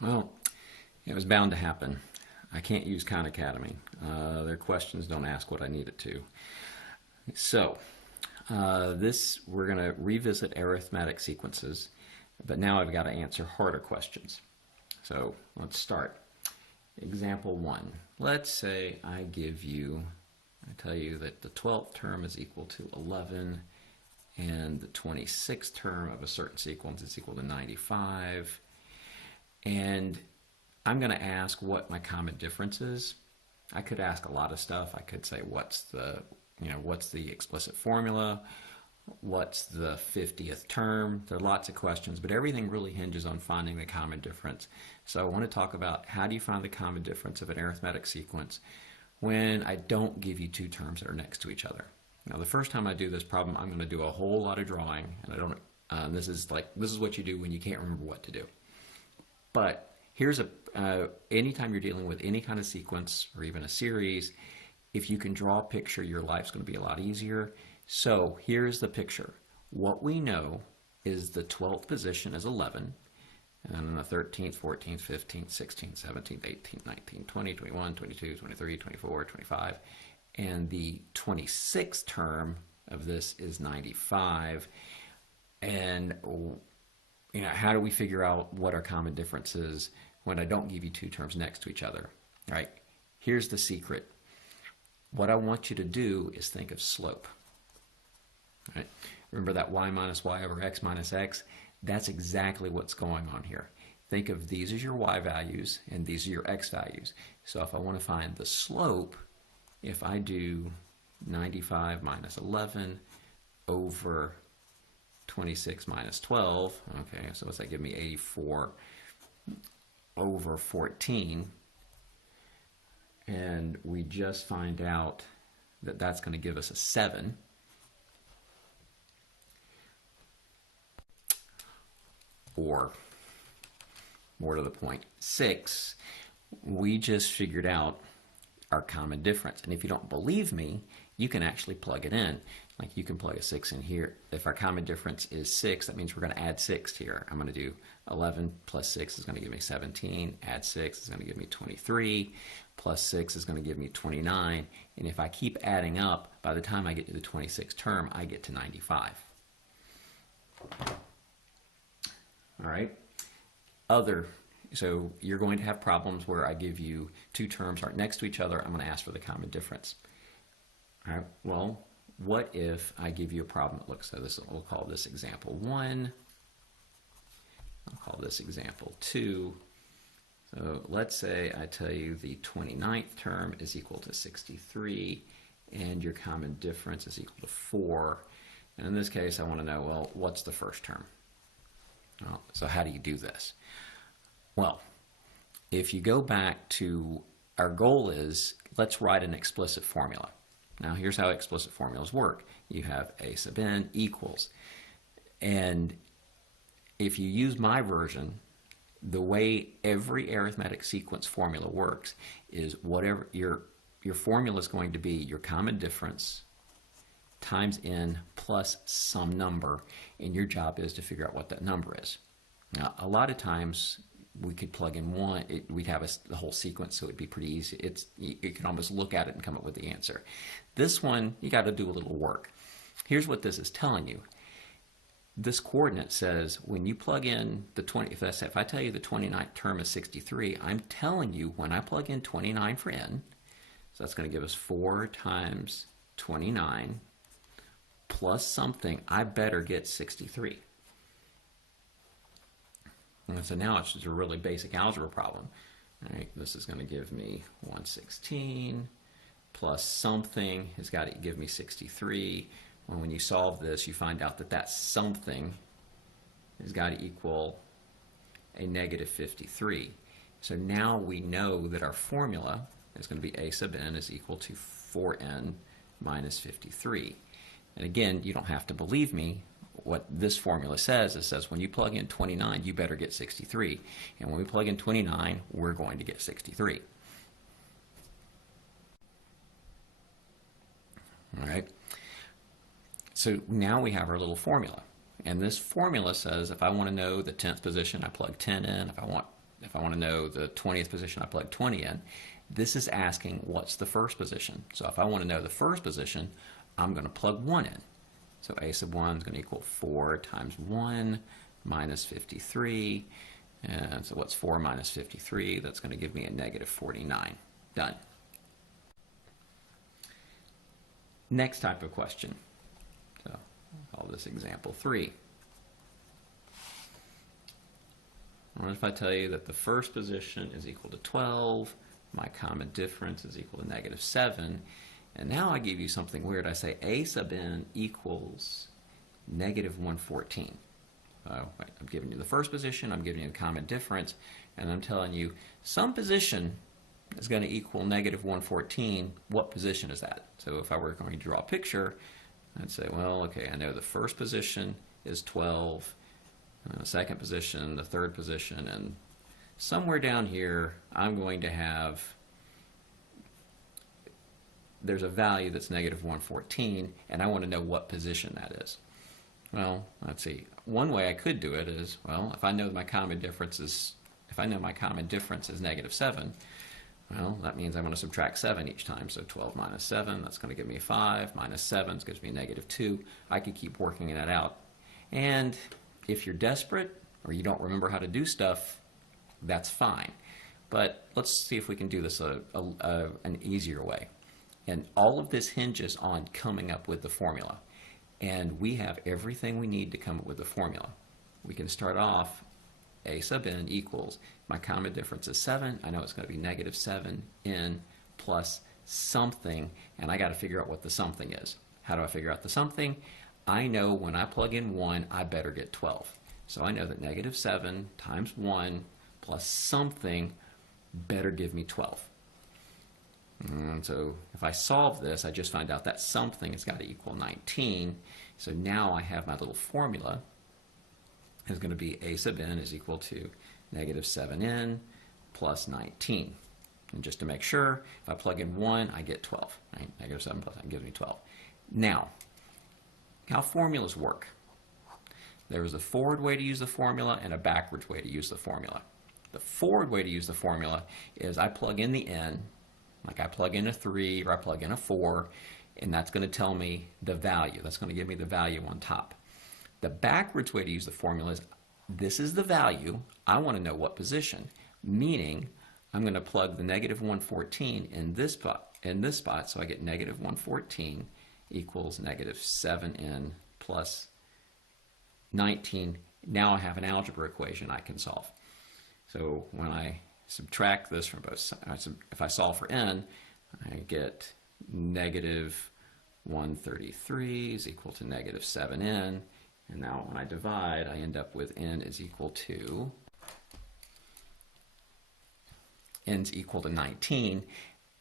Well, it was bound to happen. I can't use Khan Academy. Their questions don't ask what I need it to. So, we're going to revisit arithmetic sequences, but now I've got to answer harder questions. So let's start. Example 1. Let's say I tell you that the 12th term is equal to 11 and the 26th term of a certain sequence is equal to 95. And I'm going to ask what my common difference is. I could ask a lot of stuff. I could say what's the explicit formula, what's the 50th term. There are lots of questions, but everything really hinges on finding the common difference. So I want to talk about how do you find the common difference of an arithmetic sequence when I don't give you two terms that are next to each other. Now, the first time I do this problem, I'm going to do a whole lot of drawing, and this is what you do when you can't remember what to do. But here's anytime you're dealing with any kind of sequence or even a series, if you can draw a picture, your life's going to be a lot easier. So here's the picture. What we know is the 12th position is 11, and then the 13th, 14th, 15th, 16th, 17th, 18th, 19th, 20, 21, 22, 23, 24, 25, and the 26th term of this is 95. And how do we figure out what our common difference is when I don't give you two terms next to each other? All right, here's the secret. What I want you to do is think of slope. All right? Remember that y minus y over x minus x? That's exactly what's going on here. Think of these as your y values and these are your x values. So if I want to find the slope, if I do 95 minus 11 over 26 minus 12, okay, so what's that give me? 84 over 14. And we just find out that that's going to give us a 7. Or, more to the point, 6. We just figured out our common difference. And if you don't believe me, you can actually plug it in. Like you can plug a 6 in here. If our common difference is 6, that means we're going to add 6 here. I'm going to do 11 plus 6 is going to give me 17. Add 6 is going to give me 23. Plus 6 is going to give me 29. And if I keep adding up, by the time I get to the 26th term, I get to 95. All right. So you're going to have problems where I give you two terms aren't next to each other. I'm going to ask for the common difference. All right. Well, what if I give you a problem that looks like this? We'll call this example 1. I'll call this example 2. So let's say I tell you the 29th term is equal to 63 and your common difference is equal to 4. And in this case, I want to know, well, what's the first term? Well, so how do you do this? Well, if you go back to our goal is, let's write an explicit formula. Now here's how explicit formulas work. You have a sub n equals. And if you use my version, the way every arithmetic sequence formula works is whatever your formula is going to be your common difference times n plus some number, and your job is to figure out what that number is. Now, a lot of times we could plug in one, we'd have the whole sequence, so it'd be pretty easy. You can almost look at it and come up with the answer. This one, you got to do a little work. Here's what this is telling you. This coordinate says when you plug in the 20, if I tell you the 29th term is 63, I'm telling you when I plug in 29 for n, so that's going to give us 4 times 29 plus something, I better get 63. And so now it's just a really basic algebra problem. All right, this is going to give me 116 plus something has got to give me 63. And when you solve this, you find out that that something has got to equal a negative 53. So now we know that our formula is going to be a sub n is equal to 4n minus 53. And again, you don't have to believe me. What this formula says, it says when you plug in 29, you better get 63. And when we plug in 29, we're going to get 63. All right. So now we have our little formula. And this formula says if I want to know the 10th position, I plug 10 in. If I want if I want to know the 20th position, I plug 20 in. This is asking what's the first position. So if I want to know the first position, I'm going to plug 1 in. So a sub 1 is going to equal 4 times 1 minus 53. And so what's 4 minus 53? That's going to give me a negative 49. Done. Next type of question. So I'll call this example 3. What if I tell you that the first position is equal to 12, my common difference is equal to negative 7, and now I give you something weird. I say a sub n equals negative 114. I'm giving you the first position, I'm giving you the common difference, and I'm telling you some position is going to equal negative 114. What position is that? So if I were going to draw a picture, I'd say, well, okay, I know the first position is 12, second position, the third position, and somewhere down here I'm going to have, there's a value that's negative 114, and I want to know what position that is. Well, let's see. One way I could do it is, well, if I know my common difference is, negative 7, well, that means I'm going to subtract 7 each time. So 12 minus 7, that's going to give me 5. Minus 7 gives me negative 2. I could keep working that out. And if you're desperate or you don't remember how to do stuff, that's fine. But let's see if we can do this an easier way. And all of this hinges on coming up with the formula. And we have everything we need to come up with the formula. We can start off a sub n equals, my common difference is 7. I know it's going to be negative 7n plus something, and I got to figure out what the something is. How do I figure out the something? I know when I plug in 1, I better get 12. So I know that negative 7 times 1 plus something better give me 12. And so if I solve this, I just find out that something has got to equal 19. So now I have my little formula. Is going to be a sub n is equal to negative 7n plus 19. And just to make sure, if I plug in 1, I get 12. Right? Negative 7 plus 9 gives me 12. Now, how formulas work. There is a forward way to use the formula and a backwards way to use the formula. The forward way to use the formula is I plug in the n, like I plug in a 3 or I plug in a 4, and that's going to tell me the value. That's going to give me the value on top. The backwards way to use the formula is this is the value. I want to know what position, meaning I'm going to plug the negative 114 in this spot, so I get negative 114 equals negative 7n plus 19. Now I have an algebra equation I can solve. So when I subtract this from both sides, if I solve for n, I get negative 133 is equal to negative 7n. And now when I divide, I end up with n is equal to 19.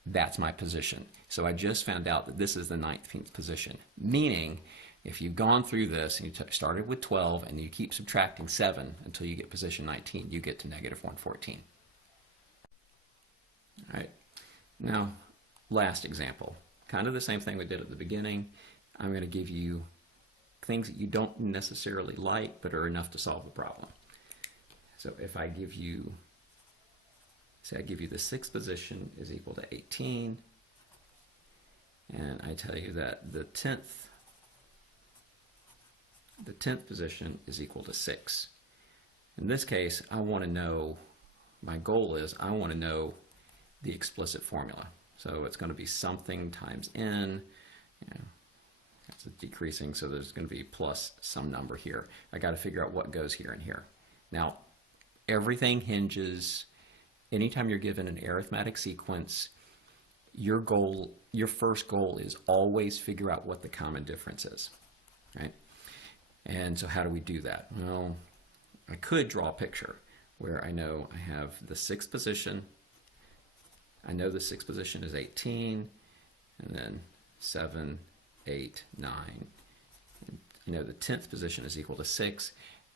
That's my position. So I just found out that this is the 19th position. Meaning, if you've gone through this and you started with 12 and you keep subtracting 7 until you get position 19, you get to negative 114. All right. Now, last example. Kind of the same thing we did at the beginning. I'm going to give you things that you don't necessarily like but are enough to solve the problem. So if I give you, say I give you the 6th position is equal to 18, and I tell you that the 10th position is equal to 6. In this case, I want to know, my goal is I want to know the explicit formula. So it's going to be something times n, it's decreasing, so there's going to be plus some number here. I got to figure out what goes here and here. Now, everything hinges, anytime you're given an arithmetic sequence, your first goal is always figure out what the common difference is, right? And so how do we do that? Well, I could draw a picture where I know I have the 6th position. I know the 6th position is 18, and then 7, 8, 9. I know the 10th position is equal to 6,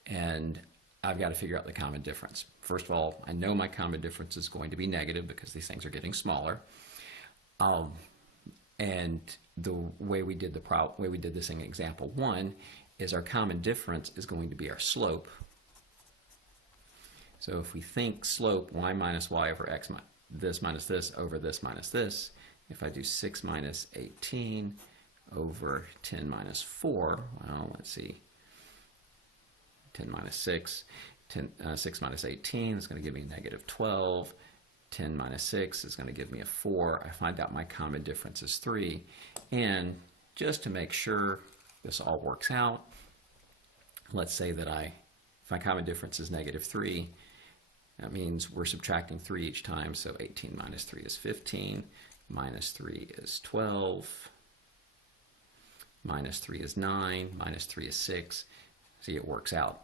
and I've got to figure out the common difference. First of all, I know my common difference is going to be negative because these things are getting smaller. And the way we did this in example 1 is our common difference is going to be our slope. So if we think slope y minus y over x, this minus this over this minus this, if I do 6 minus 18 over 10 minus 4, well, let's see, 10 minus 6, 6 minus 18 is going to give me negative 12. 10 minus 6 is going to give me a 4. I find out my common difference is 3. And just to make sure this all works out, let's say that if my common difference is negative 3, that means we're subtracting 3 each time, so 18 minus 3 is 15, minus 3 is 12, minus 3 is 9, minus 3 is 6. See, it works out.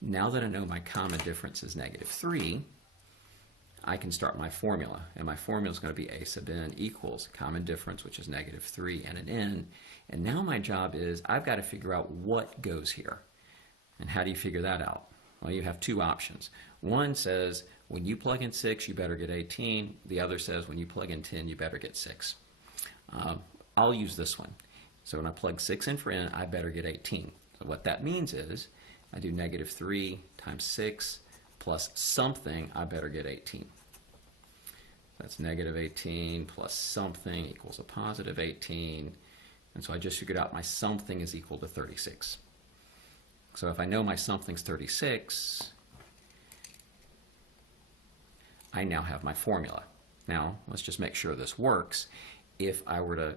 Now that I know my common difference is negative 3, I can start my formula, and my formula is going to be a sub n equals common difference, which is negative 3, and an n. And now my job is I've got to figure out what goes here. And how do you figure that out? Well, you have two options. One says when you plug in 6, you better get 18. The other says when you plug in 10, you better get 6. I'll use this one. So when I plug 6 in for n, I better get 18. So what that means is I do negative 3 times 6 plus something, I better get 18. That's negative 18 plus something equals a positive 18. And so I just figured out my something is equal to 36. So if I know my something's 36, I now have my formula. Now, let's just make sure this works. If I were to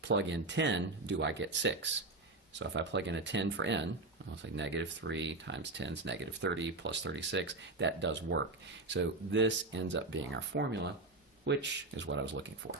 plug in 10, do I get 6? So if I plug in a 10 for n, I'll say negative 3 times 10 is negative 30 plus 36. That does work. So this ends up being our formula, which is what I was looking for.